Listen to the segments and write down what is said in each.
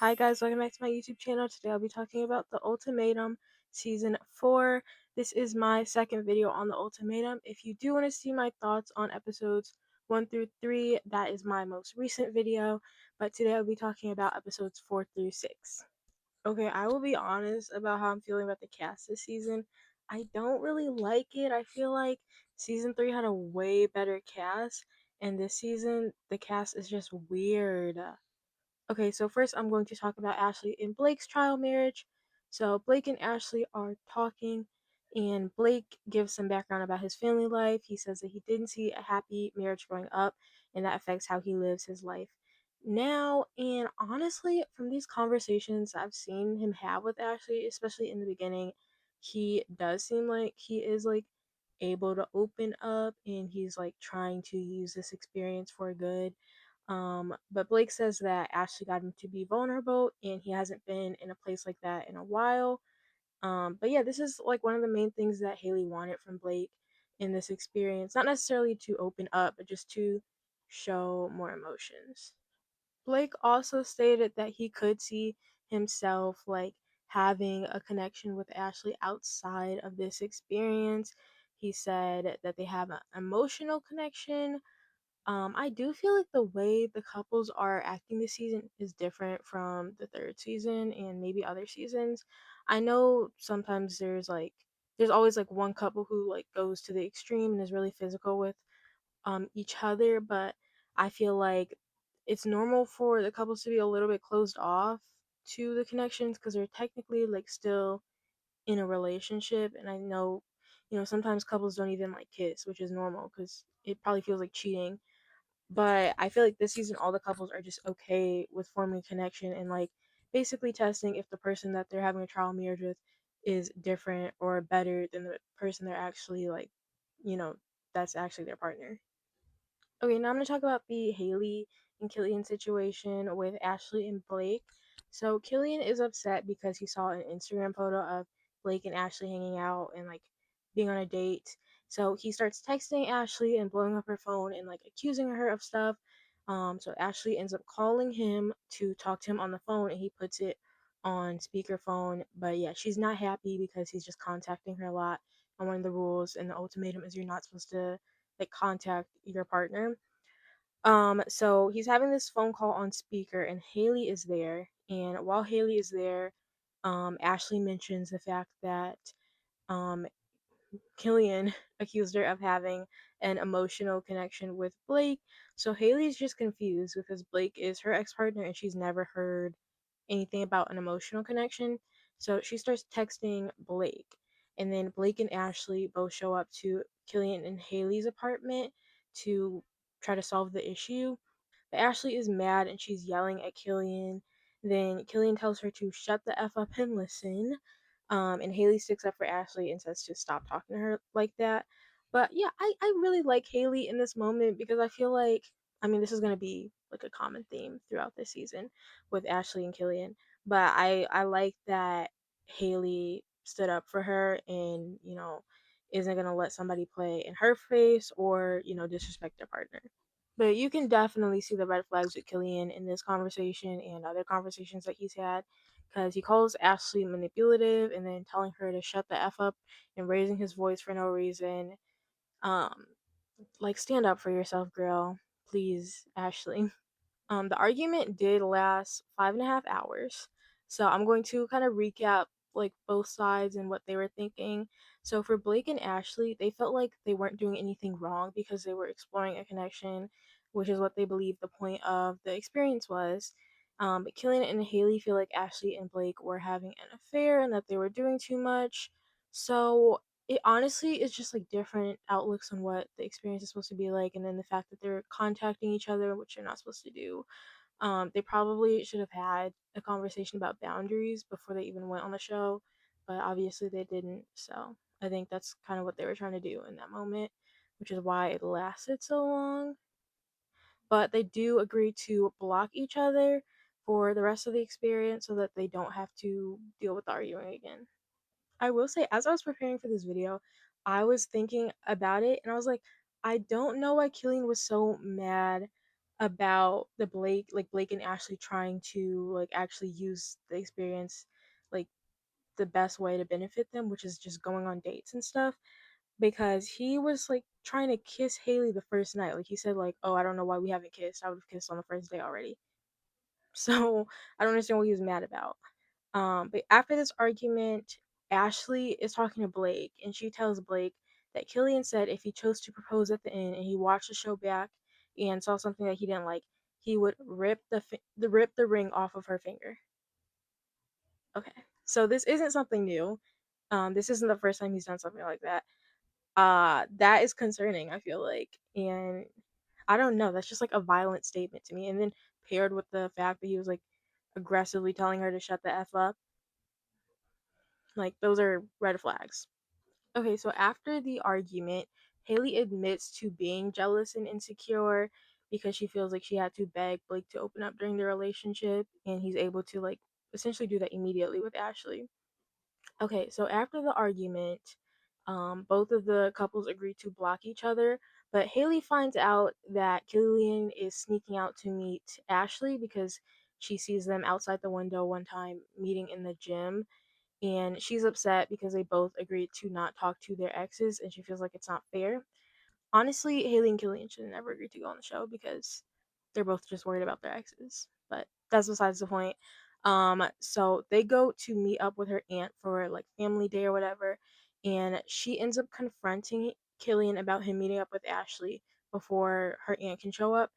Hi guys, welcome back to my YouTube channel. Today I'll be talking about the Ultimatum Season 4. This is my second video on the Ultimatum. If you do want to see my thoughts on episodes 1 through 3, that is my most recent video. But today I'll be talking about episodes 4 through 6. Okay, I will be honest about how I'm feeling about the cast this season. I don't really like it. I feel like season 3 had a way better cast, and this season the cast is just weird. Okay, so first I'm going to talk about Ashley and Blake's trial marriage. So Blake and Ashley are talking, and Blake gives some background about his family life. He says that he didn't see a happy marriage growing up, and that affects how he lives his life now. And honestly, from these conversations I've seen him have with Ashley, especially in the beginning, he does seem like he is like able to open up, and he's like trying to use this experience for good. But Blake says that Ashley got him to be vulnerable and he hasn't been in a place like that in a while. But yeah, this is like one of the main things that Haley wanted from Blake in this experience. Not necessarily to open up, but just to show more emotions. Blake also stated that he could see himself like having a connection with Ashley outside of this experience. He said that they have an emotional connection. I do feel like the way the couples are acting this season is different from the third season and maybe other seasons. I know sometimes there's always like one couple who like goes to the extreme and is really physical with each other, but I feel like it's normal for the couples to be a little bit closed off to the connections because they're technically like still in a relationship. And I know, sometimes couples don't even like kiss, which is normal because it probably feels like cheating. But I feel like this season, all the couples are just okay with forming a connection and like basically testing if the person that they're having a trial marriage with is different or better than the person they're actually like, you know, that's actually their partner. Okay, now I'm gonna talk about the Haley and Killian situation with Ashley and Blake. So Killian is upset because he saw an Instagram photo of Blake and Ashley hanging out and like being on a date. So he starts texting Ashley and blowing up her phone and like accusing her of stuff. So Ashley ends up calling him to talk to him on the phone and he puts it on speakerphone. But yeah, she's not happy because he's just contacting her a lot. And one of the rules and the ultimatum is you're not supposed to like contact your partner. So he's having this phone call on speaker and Haley is there. And while Haley is there, Ashley mentions the fact that um Killian accused her of having an emotional connection with Blake. So Haley's just confused because Blake is her ex-partner and she's never heard anything about an emotional connection. So she starts texting Blake. And then Blake and Ashley both show up to Killian and Haley's apartment to try to solve the issue. But Ashley is mad and she's yelling at Killian. Then Killian tells her to shut the F up and listen. And Haley sticks up for Ashley and says to stop talking to her like that. But yeah, I really like Haley in this moment because I feel like, I mean, this is going to be like a common theme throughout this season with Ashley and Killian. But I like that Haley stood up for her and, isn't going to let somebody play in her face or, disrespect their partner. But you can definitely see the red flags with Killian in this conversation and other conversations that he's had because he calls Ashley manipulative and then telling her to shut the F up and raising his voice for no reason. Um, like, stand up for yourself, girl. Please, Ashley. The argument did last 5.5 hours. So I'm going to kind of recap like both sides and what they were thinking. So for Blake and Ashley, they felt like they weren't doing anything wrong because they were exploring a connection, which is what they believe the point of the experience was. But Killian and Haley feel like Ashley and Blake were having an affair and that they were doing too much. So it honestly is just like different outlooks on what the experience is supposed to be like, and then the fact that they're contacting each other, which they're not supposed to do. They probably should have had a conversation about boundaries before they even went on the show, but obviously they didn't. So I think that's kind of what they were trying to do in that moment, which is why it lasted so long. But they do agree to block each other for the rest of the experience so that they don't have to deal with arguing again. I will say, as I was preparing for this video, I was thinking about it and I was like, I don't know why Killian was so mad about the Blake and Ashley trying to like actually use the experience like the best way to benefit them, which is just going on dates and stuff. Because he was like trying to kiss Haley the first night. Like he said, like, "Oh, I don't know why we haven't kissed. I would have kissed on the first day already." So I don't understand what he was mad about. But after this argument, Ashley is talking to Blake, and she tells Blake that Killian said if he chose to propose at the end and he watched the show back and saw something that he didn't like, he would rip the ring off of her finger. Okay, so this isn't something new. This isn't the first time he's done something like that. That is concerning, I feel like, and I don't know. That's just like a violent statement to me, and then paired with the fact that he was like aggressively telling her to shut the f up. Like those are red flags. Okay, so after the argument, Haley admits to being jealous and insecure because she feels like she had to beg Blake to open up during the relationship, and he's able to like essentially do that immediately with Ashley. Okay, so after the argument, both of the couples agree to block each other, but Haley finds out that Killian is sneaking out to meet Ashley because she sees them outside the window one time meeting in the gym, and she's upset because they both agreed to not talk to their exes, and she feels like it's not fair. Honestly, Haley and Killian should never agree to go on the show because they're both just worried about their exes. But that's besides the point. So they go to meet up with her aunt for like family day or whatever, and she ends up confronting Killian about him meeting up with Ashley before her aunt can show up,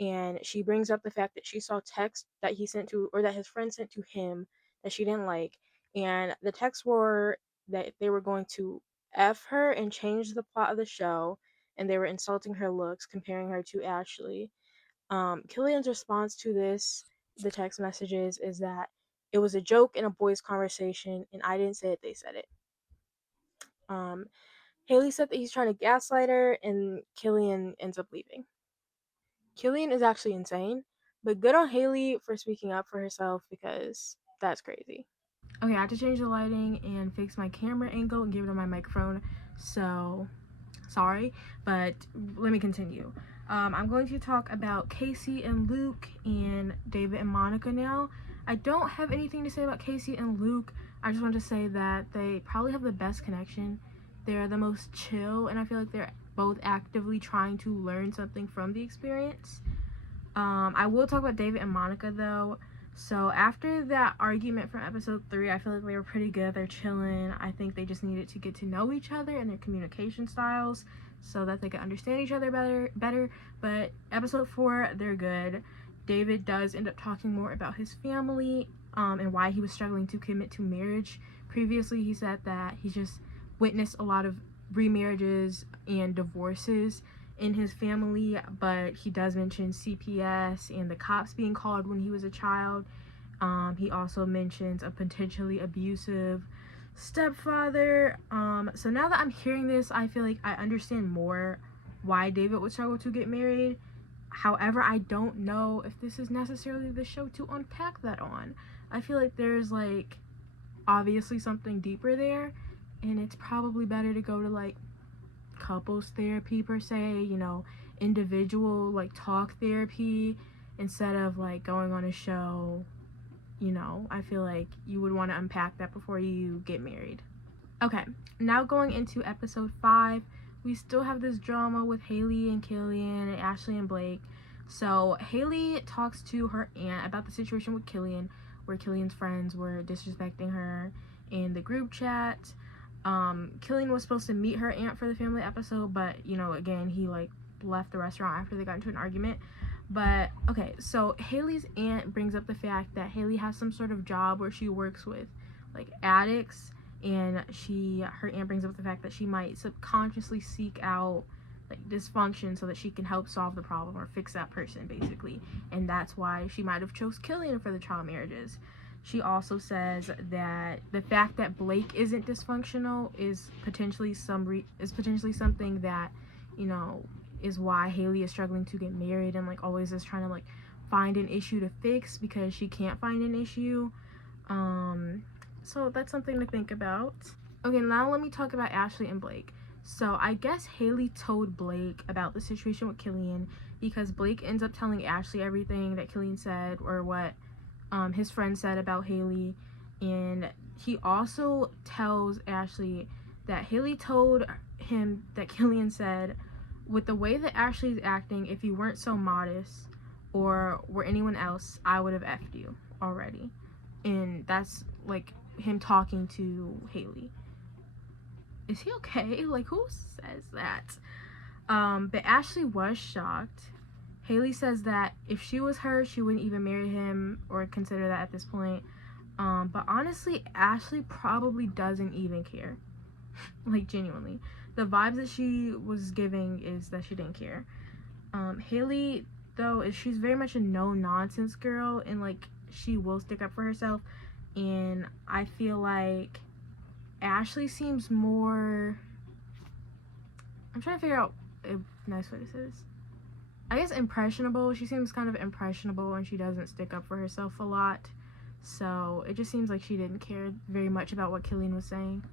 and she brings up the fact that she saw text that he sent to or that his friend sent to him that she didn't like, and the texts were that they were going to f her and change the plot of the show, and they were insulting her looks, comparing her to Ashley. Killian's response to this, the text messages, is that it was a joke in a boys' conversation, and I didn't say it, they said it. um Haley said that he's trying to gaslight her, and Killian ends up leaving. Killian is actually insane, but good on Haley for speaking up for herself because that's crazy. Okay, I had to change the lighting and fix my camera angle and give it on my microphone. So, sorry, but let me continue. I'm going to talk about Casey and Luke and David and Monica now. I don't have anything to say about Casey and Luke. I just want to say that they probably have the best connection. They're the most chill, and I feel like they're both actively trying to learn something from the experience. I will talk about David and Monica though. So after that argument from episode 3, I feel like they were pretty good. They're chilling. I think they just needed to get to know each other and their communication styles so that they could understand each other better. But episode 4, they're good. David does end up talking more about his family, and why he was struggling to commit to marriage. Previously, he said that he just witnessed a lot of remarriages and divorces in his family, but he does mention CPS and the cops being called when he was a child. He also mentions a potentially abusive stepfather. So now that I'm hearing this, I feel like I understand more why David would struggle to get married. However, I don't know if this is necessarily the show to unpack that on. I feel like there's like obviously something deeper there, and it's probably better to go to like couples therapy per se, individual like talk therapy instead of like going on a show. I feel like you would want to unpack that before you get married. Okay, now going into episode 5, we still have this drama with Haley and Killian and Ashley and Blake. So Haley talks to her aunt about the situation with Killian, where Killian's friends were disrespecting her in the group chat. Killian was supposed to meet her aunt for the family episode, but again, he like left the restaurant after they got into an argument. But okay, so Haley's aunt brings up the fact that Haley has some sort of job where she works with like addicts, and her aunt brings up the fact that she might subconsciously seek out like dysfunction so that she can help solve the problem or fix that person basically, and that's why she might have chose Killian for the child marriages. She also says that the fact that Blake isn't dysfunctional is potentially something that is why Haley is struggling to get married and like always is trying to like find an issue to fix because she can't find an issue. So that's something to think about. Okay, now let me talk about Ashley and Blake. So I guess Haley told Blake about the situation with Killian because Blake ends up telling Ashley everything that Killian said, or what his friend said about Haley. And he also tells Ashley that Haley told him that Killian said, with the way that Ashley's acting, if you weren't so modest or were anyone else, I would have effed you already. And that's like him talking to Haley. Is he okay? Like, who says that? But Ashley was shocked. Haley says that if she was her, she wouldn't even marry him or consider that at this point. But honestly, Ashley probably doesn't even care. Like, genuinely. The vibes that she was giving is that she didn't care. Haley, though, she's very much a no-nonsense girl, and, like, she will stick up for herself. And I feel like Ashley seems more... I'm trying to figure out a nice way to say this. I guess impressionable. She seems kind of impressionable, and she doesn't stick up for herself a lot. So it just seems like she didn't care very much about what Killian was saying.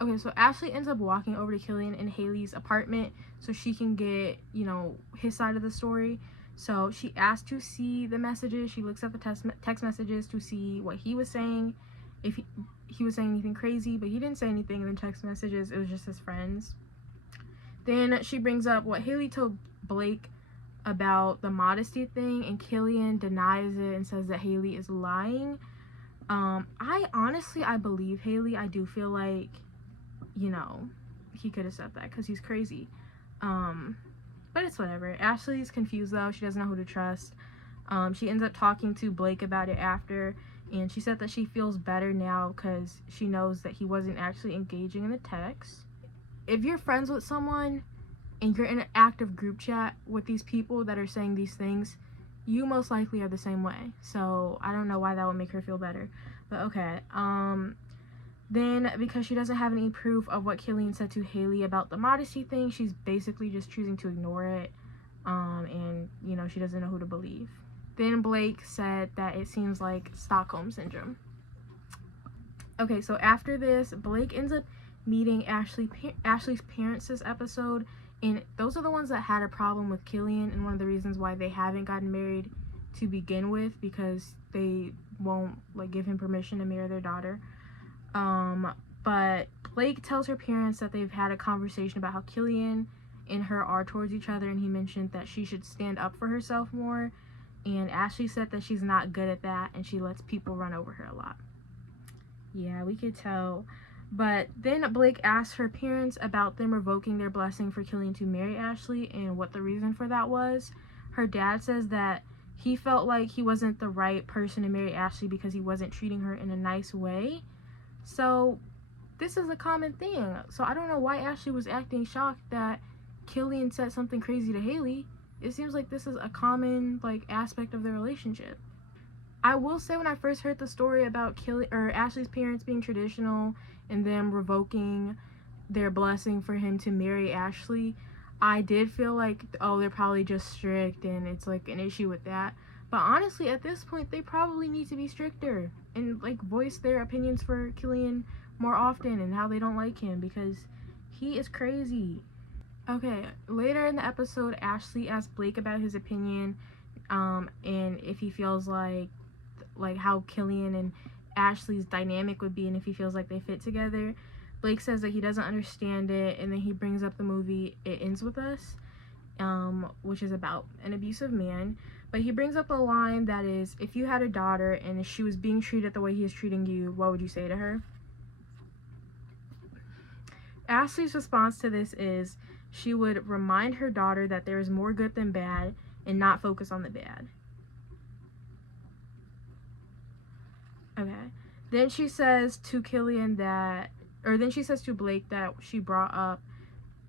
Okay, so Ashley ends up walking over to Killian in Haley's apartment so she can get, you know, his side of the story. So she asked to see the messages. She looks at the text messages to see what he was saying, if he was saying anything crazy, but he didn't say anything in the text messages. It was just his friends. Then she brings up what Haley told Blake about the modesty thing, and Killian denies it and says that Haley is lying. I believe Haley. I do feel like, you know, he could have said that because he's crazy. But it's whatever. Ashley's confused though. She doesn't know who to trust. She ends up talking to Blake about it after, and she said that she feels better now because she knows that he wasn't actually engaging in the text. If you're friends with someone and you're in an active group chat with these people that are saying these things, you most likely are the same way. So I don't know why that would make her feel better. But okay. Then, because she doesn't have any proof of what Killian said to Haley about the modesty thing, she's basically just choosing to ignore it. And, you know, she doesn't know who to believe. Then Blake said that it seems like Stockholm Syndrome. Okay, so after this, Blake ends up meeting Ashley's parents this episode, and those are the ones that had a problem with Killian, and one of the reasons why they haven't gotten married to begin with, because they won't, like, give him permission to marry their daughter. But Blake tells her parents that they've had a conversation about how Killian and her are towards each other, and he mentioned that she should stand up for herself more, and Ashley said that she's not good at that, and she lets people run over her a lot. Yeah, we could tell. But then Blake asked her parents about them revoking their blessing for Killian to marry Ashley and what the reason for that was. Her dad says that he felt like he wasn't the right person to marry Ashley because he wasn't treating her in a nice way. So this is a common thing. So I don't know why Ashley was acting shocked that Killian said something crazy to Haley. It seems like this is a common, like, aspect of their relationship. I will say, when I first heard the story about Ashley's parents being traditional and them revoking their blessing for him to marry Ashley, I did feel like, oh, they're probably just strict and it's like an issue with that. But honestly, at this point, they probably need to be stricter and, like, voice their opinions for Killian more often and how they don't like him, because he is crazy. Okay, later in the episode, Ashley asked Blake about his opinion, and if he feels like how Killian and Ashley's dynamic would be, and if he feels like they fit together. Blake says that he doesn't understand it, and then he brings up the movie It Ends With Us, which is about an abusive man. But he brings up a line that is, if you had a daughter and she was being treated the way he is treating you, what would you say to her? Ashley's response to this is she would remind her daughter that there is more good than bad and not focus on the bad. Okay. Then she says to Killian then she says to Blake that she brought up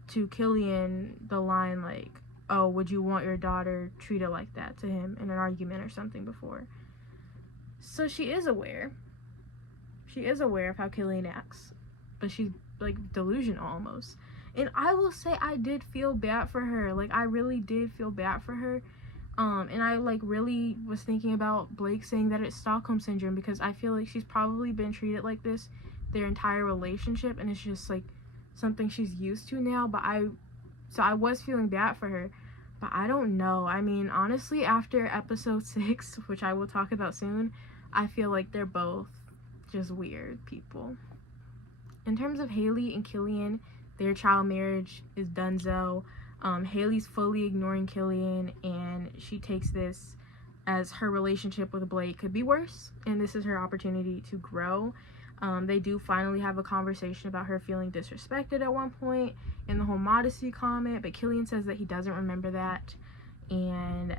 to Killian the line like, oh, would you want your daughter treated like that to him in an argument or something before? So she is aware. She is aware of how Killian acts, but she's, like, delusional almost. And I will say I did feel bad for her. Like, I really did feel bad for her. And I, like, really was thinking about Blake saying that it's Stockholm Syndrome, because I feel like she's probably been treated like this their entire relationship, and it's just, like, something she's used to now, but I was feeling bad for her. But I don't know. I mean, honestly, after episode 6, which I will talk about soon, I feel like they're both just weird people. In terms of Haley and Killian, their child marriage is donezo. Haley's fully ignoring Killian, and she takes this as her relationship with Blake could be worse, and this is her opportunity to grow. They do finally have a conversation about her feeling disrespected at one point in the whole modesty comment, but Killian says that he doesn't remember that, and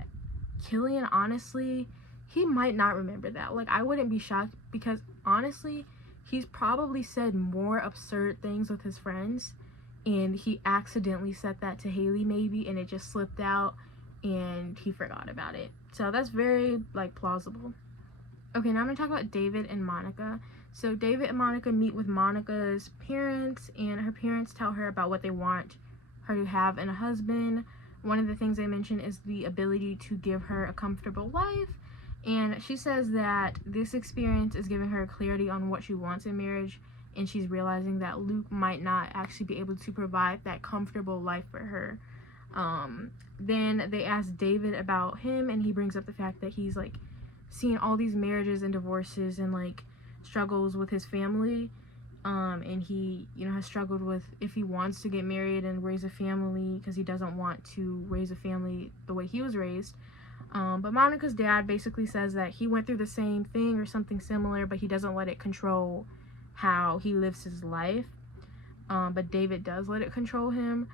Killian, honestly, he might not remember that. Like, I wouldn't be shocked, because honestly, he's probably said more absurd things with his friends, and he accidentally said that to Haley maybe, and it just slipped out and he forgot about it. So that's very, like, plausible. Okay, now I'm gonna talk about David and Monica. So David and Monica meet with Monica's parents, and her parents tell her about what they want her to have in a husband. One of the things they mention is the ability to give her a comfortable life, and she says that this experience is giving her clarity on what she wants in marriage, and she's realizing that Luke might not actually be able to provide that comfortable life for her. Then they ask David about him, and he brings up the fact that he's, like, seeing all these marriages and divorces and, like, struggles with his family, and he, you know, has struggled with if he wants to get married and raise a family, because he doesn't want to raise a family the way he was raised. But Monica's dad basically says that he went through the same thing or something similar, but he doesn't let it control how he lives his life. But David does let it control him.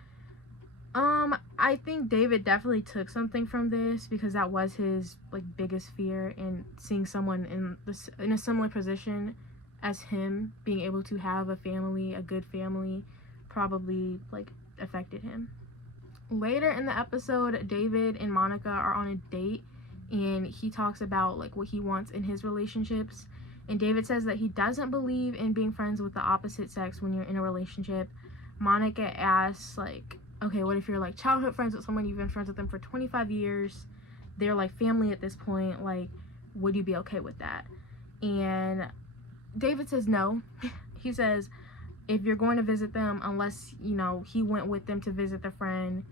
I think David definitely took something from this, because that was his, like, biggest fear, and seeing someone in a similar position as him being able to have a family, a good family, probably, like, affected him. Later in the episode, David and Monica are on a date, and he talks about, like, what he wants in his relationships, and David says that he doesn't believe in being friends with the opposite sex when you're in a relationship. Monica asks, like, okay, what if you're, like, childhood friends with someone, you've been friends with them for 25 years, they're, like, family at this point, like, would you be okay with that? And David says no. He says if you're going to visit them, unless, you know, he went with them to visit the friend,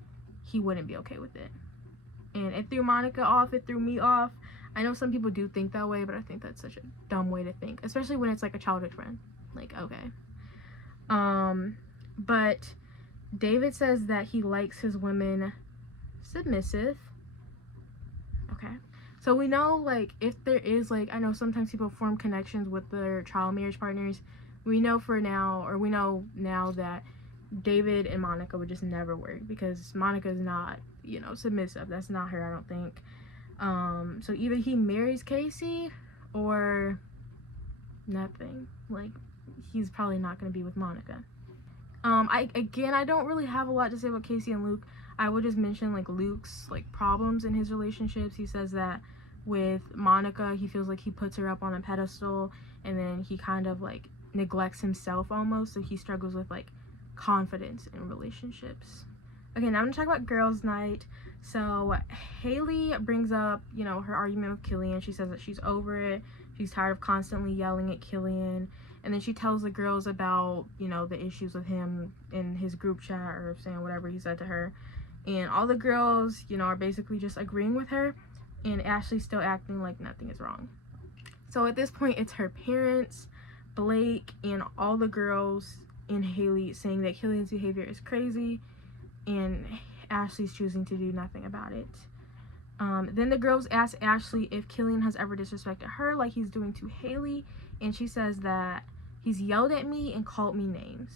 he wouldn't be okay with it. And it threw Monica off, it threw me off. I know some people do think that way, but I think that's such a dumb way to think, especially when it's, like, a childhood friend. Like, okay. But David says that he likes his women submissive. Okay. So we know, like, if there is, like, I know sometimes people form connections with their child marriage partners. We know now that David and Monica would just never work, because Monica is not, you know, submissive. That's not her, I don't think. So either he marries Casey or nothing. Like, he's probably not going to be with Monica. I don't really have a lot to say about Casey and Luke. I would just mention, like, Luke's, like, problems in his relationships. He says that with Monica, he feels like he puts her up on a pedestal, and then he kind of, like, neglects himself almost, so he struggles with, like, confidence in relationships. Okay, now I'm gonna talk about girls' night. So Haley brings up, you know, her argument with Killian. She says that she's over it. She's tired of constantly yelling at Killian. And then she tells the girls about, you know, the issues with him in his group chat, or saying whatever he said to her. And all the girls, you know, are basically just agreeing with her, and Ashley's still acting like nothing is wrong. So at this point, it's her parents, Blake, and all the girls and Haley saying that Killian's behavior is crazy, and Ashley's choosing to do nothing about it. Then the girls ask Ashley if Killian has ever disrespected her like he's doing to Haley, and she says that he's yelled at me and called me names.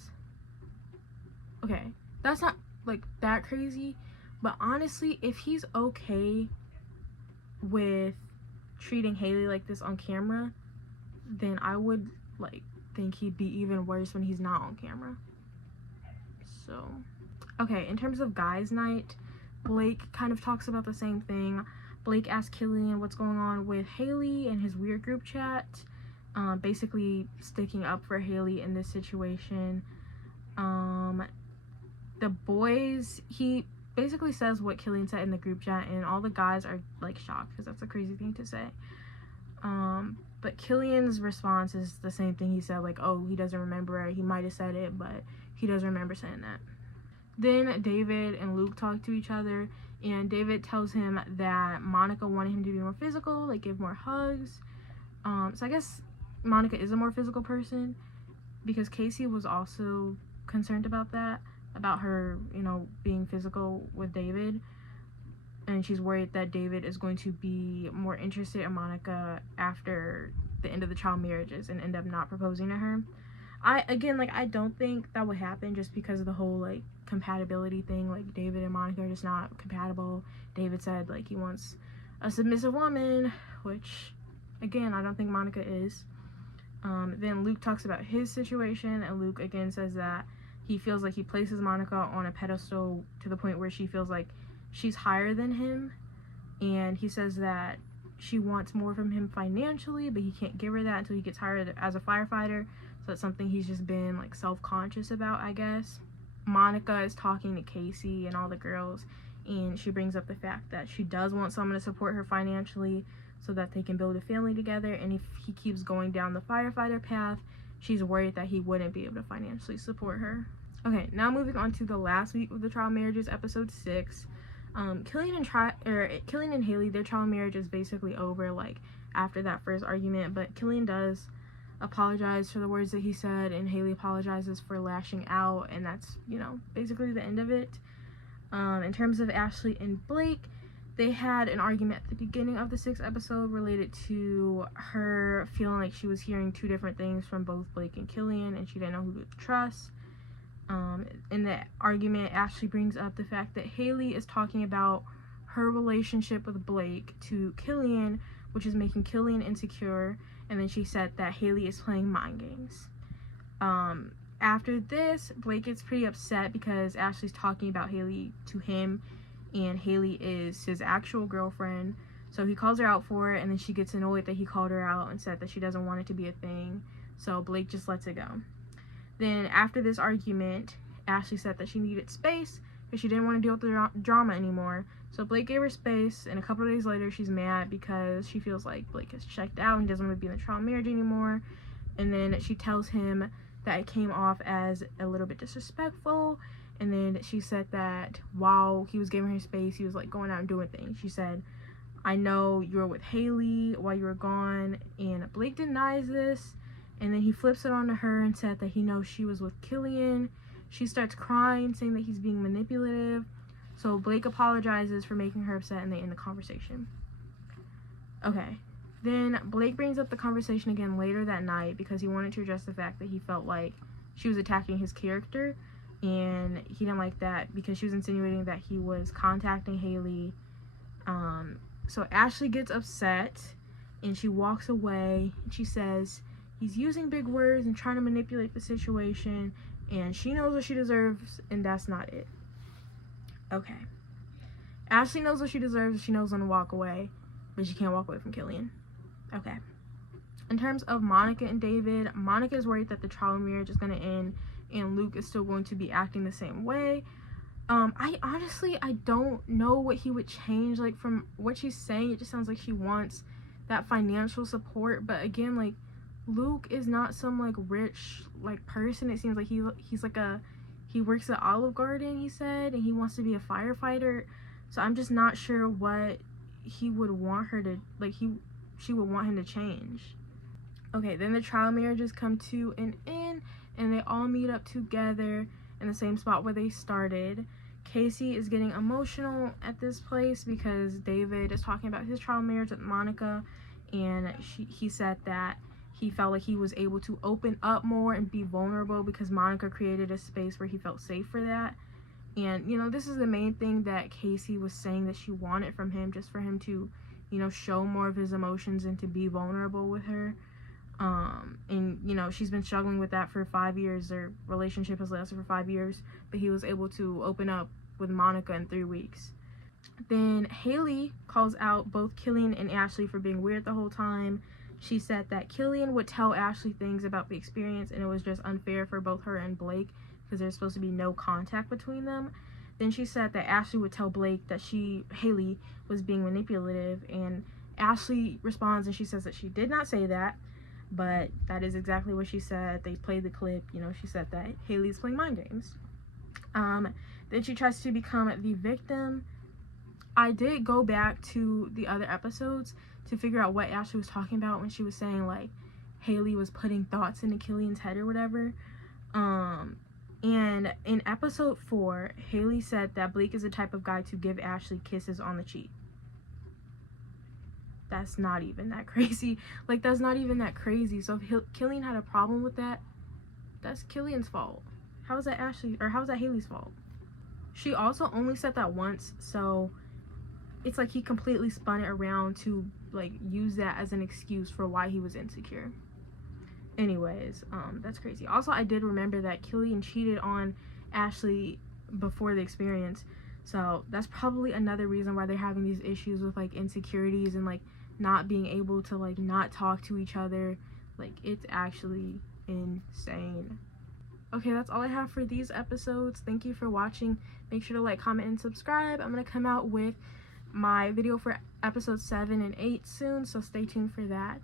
Okay, that's not, like, that crazy, but honestly, if he's okay with treating Haley like this on camera, then I would, like, think he'd be even worse when he's not on camera. So, okay, in terms of guys' night, Blake kind of talks about the same thing. Blake asks Killian what's going on with Haley and his weird group chat, basically sticking up for Haley in this situation. The boys, he basically says what Killian said in the group chat, and all the guys are, like, shocked, because that's a crazy thing to say. But Killian's response is the same thing he said, like, oh, he doesn't remember it, he might have said it, but he does remember saying that. Then David and Luke talk to each other, and David tells him that Monica wanted him to be more physical, like give more hugs. So I guess Monica is a more physical person, because Casey was also concerned about that, about her, being physical with David. And she's worried that David is going to be more interested in Monica after the end of the child marriages and end up not proposing to her. I don't think that would happen, just because of the whole, compatibility thing. Like, David and Monica are just not compatible. David said, he wants a submissive woman, which, again, I don't think Monica is. Then Luke talks about his situation, and Luke, again, says that he feels like he places Monica on a pedestal to the point where she feels like she's higher than him, and he says that she wants more from him financially, but he can't give her that until he gets hired as a firefighter. So that's something he's just been self-conscious about, I guess. Monica is talking to Casey and all the girls, and she brings up the fact that she does want someone to support her financially so that they can build a family together, and if he keeps going down the firefighter path, she's worried that he wouldn't be able to financially support her. Okay, now moving on to the last week of the trial marriages, episode 6. Killian and Haley, their trial marriage is basically over, after that first argument, but Killian does apologize for the words that he said, and Haley apologizes for lashing out, and that's, basically the end of it. In terms of Ashley and Blake, they had an argument at the beginning of the 6th episode related to her feeling like she was hearing two different things from both Blake and Killian, and she didn't know who to trust. In that argument, Ashley brings up the fact that Haley is talking about her relationship with Blake to Killian, which is making Killian insecure, and then she said that Haley is playing mind games. After this, Blake gets pretty upset because Ashley's talking about Haley to him, and Haley is his actual girlfriend, so he calls her out for it, and then she gets annoyed that he called her out and said that she doesn't want it to be a thing, so Blake just lets it go. Then after this argument, Ashley said that she needed space because she didn't want to deal with the drama anymore. So Blake gave her space, and a couple of days later, she's mad because she feels like Blake has checked out and doesn't want to be in the trial marriage anymore. And then she tells him that it came off as a little bit disrespectful. And then she said that while he was giving her space, he was going out and doing things. She said, "I know you were with Haley while you were gone," and Blake denies this. And then he flips it on to her and said that he knows she was with Killian. She starts crying, saying that he's being manipulative. So Blake apologizes for making her upset, and they end the conversation. Okay. Then Blake brings up the conversation again later that night because he wanted to address the fact that he felt like she was attacking his character, and he didn't like that because she was insinuating that he was contacting Haley. So Ashley gets upset, and she walks away, and she says he's using big words and trying to manipulate the situation, and she knows what she deserves, and that's not it. Okay. Ashley knows what she deserves, she knows when to walk away, but she can't walk away from Killian. Okay. In terms of Monica and David, Monica is worried that the trial marriage is going to end, and Luke is still going to be acting the same way. I don't know what he would change. From what she's saying, it just sounds like she wants that financial support, but again, Luke is not some rich person. It seems like he works at Olive Garden, he said, and he wants to be a firefighter. So I'm just not sure what he would want her to she would want him to change. Okay, then the trial marriages come to an end, and they all meet up together in the same spot where they started. Casey is getting emotional at this place because David is talking about his trial marriage with Monica, and he said that he felt like he was able to open up more and be vulnerable because Monica created a space where he felt safe for that. And, this is the main thing that Casey was saying that she wanted from him, just for him to, show more of his emotions and to be vulnerable with her. And, she's been struggling with that for 5 years. Their relationship has lasted for 5 years, but he was able to open up with Monica in 3 weeks. Then Haley calls out both Killian and Ashley for being weird the whole time. She said that Killian would tell Ashley things about the experience, and it was just unfair for both her and Blake because there's supposed to be no contact between them. Then she said that Ashley would tell Blake that Haley was being manipulative, and Ashley responds and she says that she did not say that, but that is exactly what she said. They played the clip, you know, she said that Haley's playing mind games. Then she tries to become the victim. I did go back to the other episodes to figure out what Ashley was talking about when she was saying like Haley was putting thoughts into Killian's head or whatever. And in episode 4, Haley said that Blake is the type of guy to give Ashley kisses on the cheek. That's not even that crazy. Like, that's not even that crazy. So if Killian had a problem with that, that's Killian's fault. How is that Haley's fault? She also only said that once, so it's like he completely spun it around to like use that as an excuse for why he was insecure. Anyways, that's crazy. Also, I did remember that Killian cheated on Ashley before the experience, so that's probably another reason why they're having these issues with like insecurities and like not being able to like not talk to each other. Like, it's actually insane. Okay, that's all I have for these episodes. Thank you for watching. Make sure to like, comment, and subscribe. I'm gonna come out with my video for episodes 7 and 8 soon, so stay tuned for that.